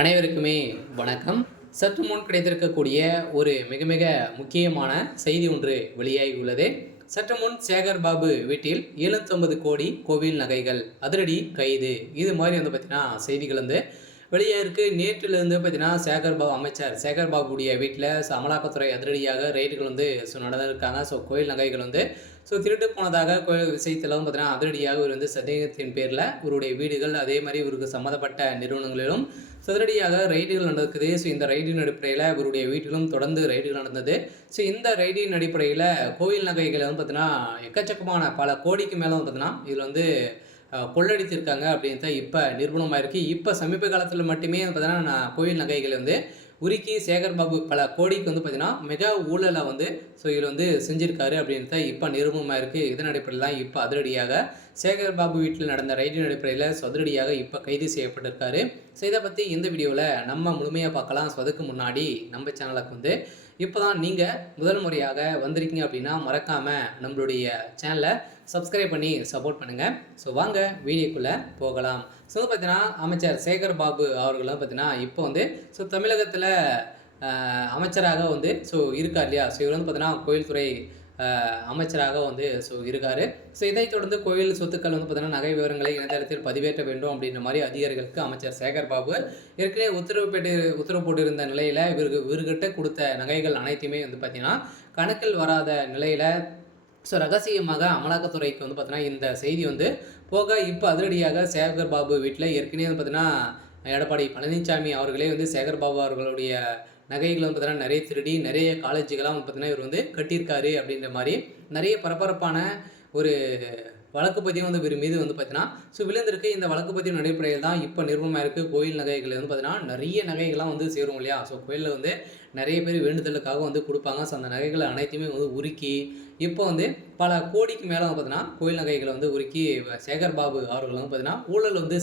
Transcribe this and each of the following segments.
அனைவருக்குமே வணக்கம். சற்று முன் கிடைத்திருக்கக்கூடிய ஒரு மிக மிக முக்கியமான செய்தி ஒன்று வெளியாகி உள்ளது. சற்று முன் சேகர் பாபு வீட்டில் 750 கோடி கோவில் நகைகள் அதிரடி கைது. இது மாதிரி வந்து பார்த்தீங்கன்னா செய்திகள் வந்து வெளியாயிருக்கு. நேற்றிலிருந்து பார்த்தீங்கன்னா அமைச்சர் சேகர் பாபுடைய வீட்டில் அமலாக்கத்துறை அதிரடியாக ரெய்டுகள் வந்து நடந்திருக்காங்க. கோயில் நகைகள் வந்து திருட்டு போனதாக கோயில் விஷயத்தில் வந்து பார்த்தீங்கன்னா அதிரடியாக இவர் வந்து சந்தேகத்தின் பேரில் இவருடைய வீடுகள் அதே மாதிரி இவருக்கு சம்மந்தப்பட்ட நிறுவனங்களிலும் அதிரடியாக ரெய்டுகள் நடக்குது. இந்த ரெய்டின் அடிப்படையில் இவருடைய வீட்டிலும் தொடர்ந்து ரெய்டுகள் நடந்தது. இந்த ரெய்டின் அடிப்படையில் கோயில் நகைகளை வந்து பார்த்தீங்கன்னா எக்கச்சக்கமான பல கோடிக்கு மேலே வந்து பார்த்தீங்கன்னா இதில் வந்து கொள்ளடித்திருக்காங்க அப்படின்ட்டு இப்போ நிரூபணமாயிருக்கு. இப்போ சமீப காலத்தில் மட்டுமே பார்த்தீங்கன்னா கோயில் நகைகளை வந்து உருக்கி சேகர் பாபு பல கோடிக்கு வந்து பார்த்தீங்கன்னா மெகா ஊழலை வந்து இதில் வந்து செஞ்சுருக்காரு அப்படின்ட்டு இப்போ நிரூபணமாயிருக்கு. இதன் அடிப்படையில் தான் இப்போ அதிரடியாக சேகர் பாபு வீட்டில் நடந்த ரைடின் அடிப்படையில் அதிரடியாக இப்போ கைது செய்யப்பட்டிருக்காரு. இதை பற்றி இந்த வீடியோவில் நம்ம முழுமையாக பார்க்கலாம். அதுக்கு முன்னாடி நம்ம சேனலுக்கு வந்து இப்போ தான் நீங்கள் முதல் முறையாக வந்திருக்கீங்க அப்படின்னா மறக்காமல் நம்மளுடைய சேனலை சப்ஸ்கிரைப் பண்ணி சப்போர்ட் பண்ணுங்கள். வாங்க வீடியோக்குள்ளே போகலாம். வந்து பார்த்தீங்கன்னா அமைச்சர் சேகர் பாபு அவர்கள் பார்த்தீங்கன்னா இப்போ வந்து தமிழகத்தில் அமைச்சராக வந்து இருக்கார் இல்லையா. இவர் வந்து பார்த்தீங்கன்னா கோயில் துறை அமைச்சராக வந்து இருக்கார். இதைத் தொடர்ந்து கோயில் சொத்துக்கள் வந்து பார்த்தீங்கன்னா நகை விவரங்களை இணையதளத்தில் பதிவேற்ற வேண்டும் அப்படின்ற மாதிரி அதிகாரிகளுக்கு அமைச்சர் சேகர் பாபு ஏற்கனவே உத்தரவு போட்டிருந்த நிலையில் இவர்கிட்ட கொடுத்த நகைகள் அனைத்துமே வந்து பார்த்தீங்கன்னா கணக்கில் வராத நிலையில் ரகசியமாக அமலாக்கத்துறைக்கு வந்து பார்த்தீங்கன்னா இந்த செய்தி வந்து போக இப்போ அதிரடியாக சேகர் பாபு வீட்டில் ஏற்கனவே வந்து பார்த்தீங்கன்னா எடப்பாடி பழனிசாமி அவர்களே வந்து சேகர் பாபு அவர்களுடைய நகைகள் வந்து பார்த்தீங்கன்னா நிறைய திருடி நிறைய காலேஜுகளாக வந்து பார்த்தீங்கன்னா இவர் வந்து கட்டியிருக்காரு அப்படின்ற மாதிரி நிறைய பரபரப்பான ஒரு வழக்கு பதிவு வந்து இவர் மீது வந்து பார்த்தீங்கன்னா விழுந்திருக்கு. இந்த வழக்கு பதிவின் அடிப்படையில் தான் இப்போ நிறுவனமாக இருக்குது. கோயில் நகைகள் வந்து பார்த்தீங்கன்னா நிறைய நகைகள்லாம் வந்து சேரும் இல்லையா. கோயிலில் வந்து நிறைய பேர் வேண்டுதலுக்காக வந்து கொடுப்பாங்க. அந்த நகைகளை அனைத்தையுமே வந்து உருக்கி இப்போ வந்து பல கோடிக்கு மேலே வந்து பார்த்தீங்கன்னா கோயில் நகைகளை வந்து உருக்கி சேகர் பாபு அவர்கள் வந்து பார்த்தீங்கன்னா ஊழல் வந்து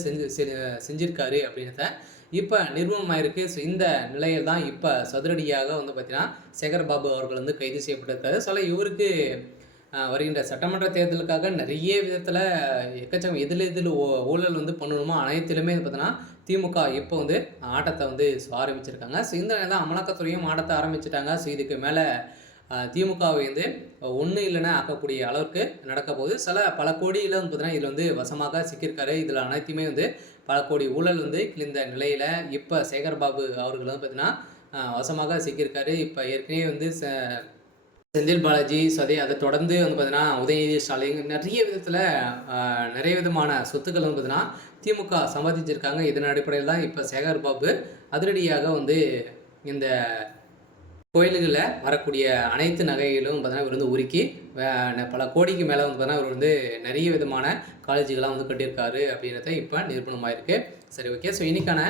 செஞ்சிருக்காரு அப்படின்றத இப்போ நிறுவனமாயிருக்கு. இந்த நிலையில் தான் இப்போ சதுரடியாக வந்து பார்த்தீங்கன்னா சேகர் பாபு அவர்கள் வந்து கைது செய்யப்பட்டிருக்காரு. இவருக்கு வருகின்ற சட்டமன்ற தேர்தலுக்காக நிறைய விதத்தில் எக்கச்சக்கம் எதில் ஊழல் வந்து பண்ணணுமோ அனைத்திலுமே பார்த்தீங்கன்னா திமுக இப்போ வந்து ஆட்டத்தை வந்து ஆரம்பிச்சிருக்காங்க. இந்த நிலையில் தான் அமலாக்கத்துறையும் ஆட்டத்தை ஆரம்பிச்சிட்டாங்க. இதுக்கு மேலே திமுகவை வந்து ஒன்று இல்லைன்னா ஆக்கக்கூடிய அளவுக்கு நடக்க போகுது. பல கோடியில் வந்து பார்த்தீங்கன்னா இதில் வந்து வசமாக சிக்கியிருக்காரு. இதில் அனைத்துமே வந்து பல கோடி ஊழல் வந்து கிழிந்த நிலையில் இப்போ சேகர் பாபு அவர்கள் வந்து பார்த்தீங்கன்னா வசமாக சிக்கியிருக்காரு. இப்போ ஏற்கனவே வந்து செந்தில் பாலாஜி அதை தொடர்ந்து வந்து பார்த்தீங்கன்னா உதயநிதி ஸ்டாலின் நிறைய விதத்தில் நிறைய விதமான சொத்துக்கள் வந்து பார்த்தீங்கன்னா திமுக சம்பாதிச்சிருக்காங்க. இதன் அடிப்படையில் தான் இப்போ சேகர் பாபு அதிரடியாக வந்து இந்த கோயில்களில் வரக்கூடிய அனைத்து நகைகளும் பார்த்தீங்கன்னா இவர் வந்து உருக்கி பல கோடிக்கு மேலே வந்து பார்த்தீங்கன்னா இவர் வந்து நிறைய விதமான காலேஜுகள்லாம் வந்து கட்டியிருக்காரு அப்படின்றத இப்போ நிரூபணமாயிருக்கு. சரி, ஓகே. இன்னைக்கான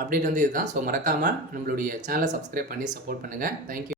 அப்டேட் வந்து இதுதான். மறக்காமல் நம்மளுடைய சேனலை சப்ஸ்கிரைப் பண்ணி சப்போர்ட் பண்ணுங்கள். தேங்க்யூ.